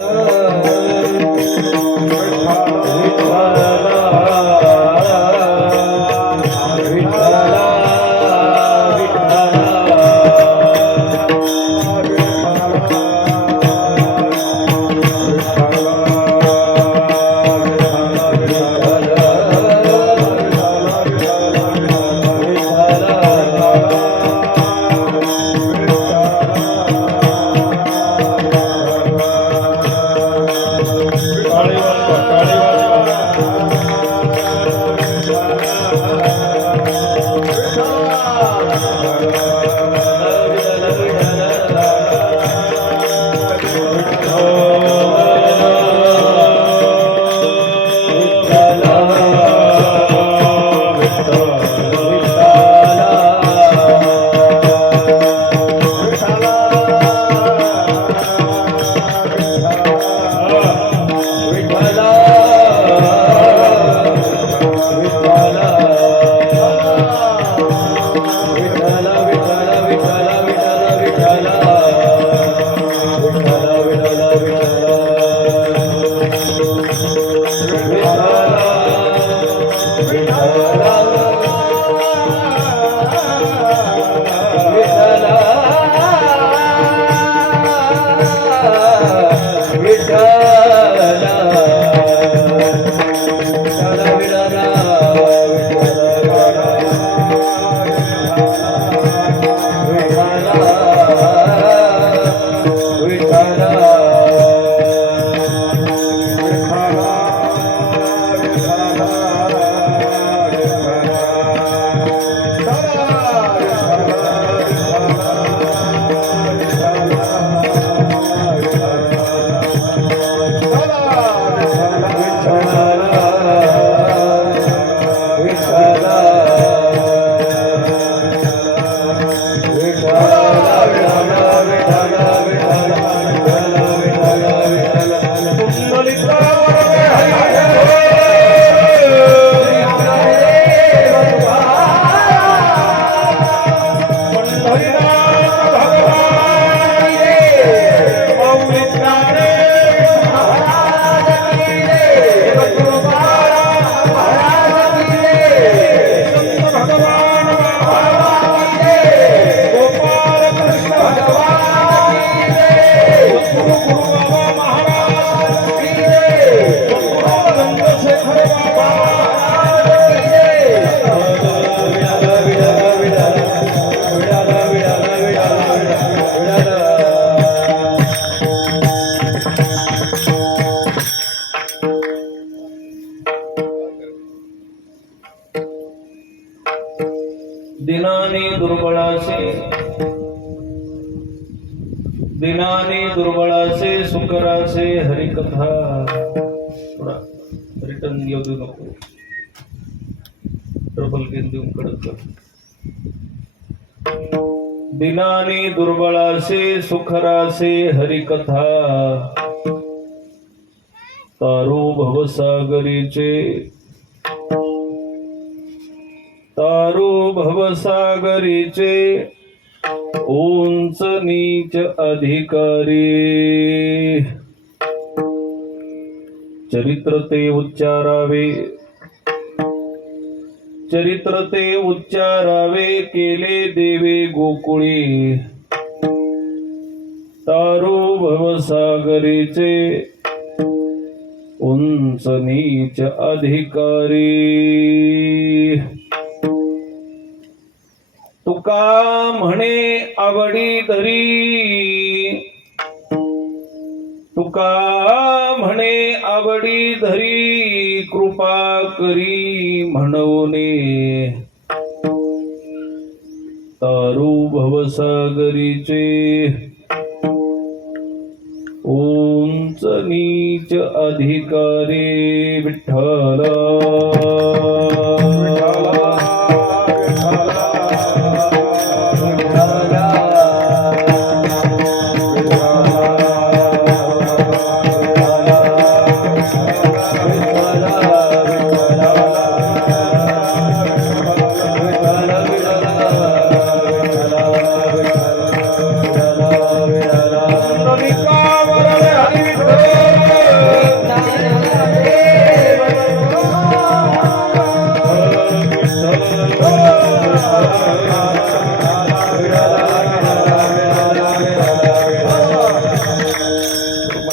Oh, दिनाने दुर्बळाचे दिनाने दुर्बळाचे सुकराचे हरिकथा. थोडा return येऊ देऊ नको. प्रबल घेऊन देऊन कडक कर. दिनाने दुर्बळाचे सुखराचे हरिकथा. तारो भवसागरीचे तारो भवसागरीचे उंच नीच अधिकारी. चरित्र ते उच्चारावे. चरित्र ते उच्चारावे केले देवे गोकुळी. तारो भवसागरीचे उंच नीच अधिकारी. तुका म्हणे आवडी धरी तुका म्हणे आवडी धरी कृपा करी म्हणवणे तारू भवसागरीचे च नीच अधिकारी विठ्ठल.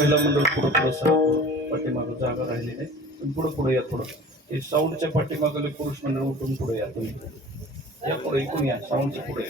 महिला मंडळ पुढं पुढं सरकतो पाठीमागं जागा राहिली नाही पण पुढं पुढं या थोडं. हे साऊंडच्या पाठीमागले पुरुष मंडळ उठून पुढे या तुम्ही. या पुढे इकडून या साऊंडच्या पुढे